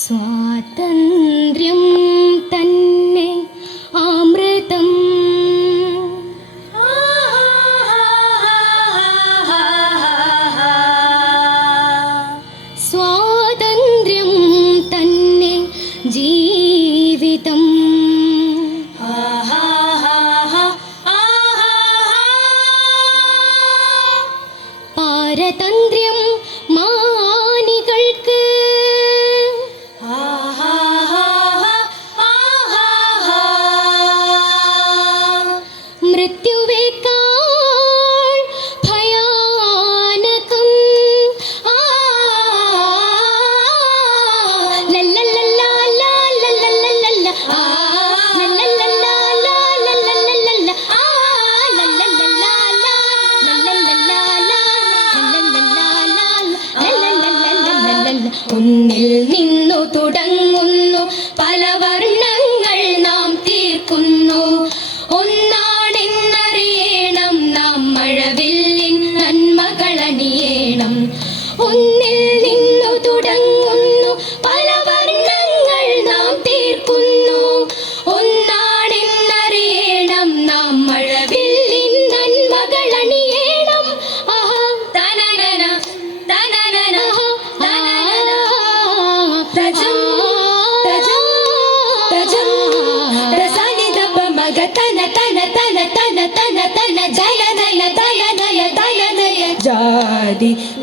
സ്വാതന്ത്ര്യം തന്നെ അമൃതം. സ്വാതന്ത്ര്യം തന്നെ ജീവിതം. പാരതന്ത്ര്യം ഒന്നിൽ നിന്ന്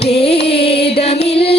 ഭേദമില്ല.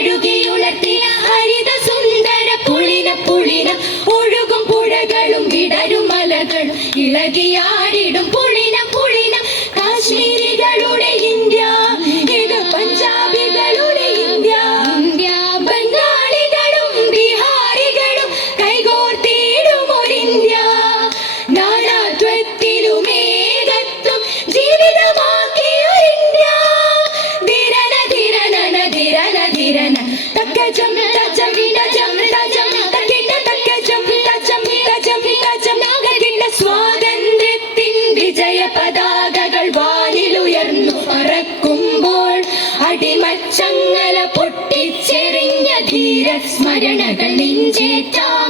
കഴുകിയുണർത്തിയ ഹരിത ഒഴുകും പുഴകളും വിടരും മലകളും ഇളകിയാടിടും പുളിന ചങ്ങല പൊട്ടിച്ചെറിഞ്ഞ ധീര സ്മരണകൾ നെഞ്ചേറ്റാം.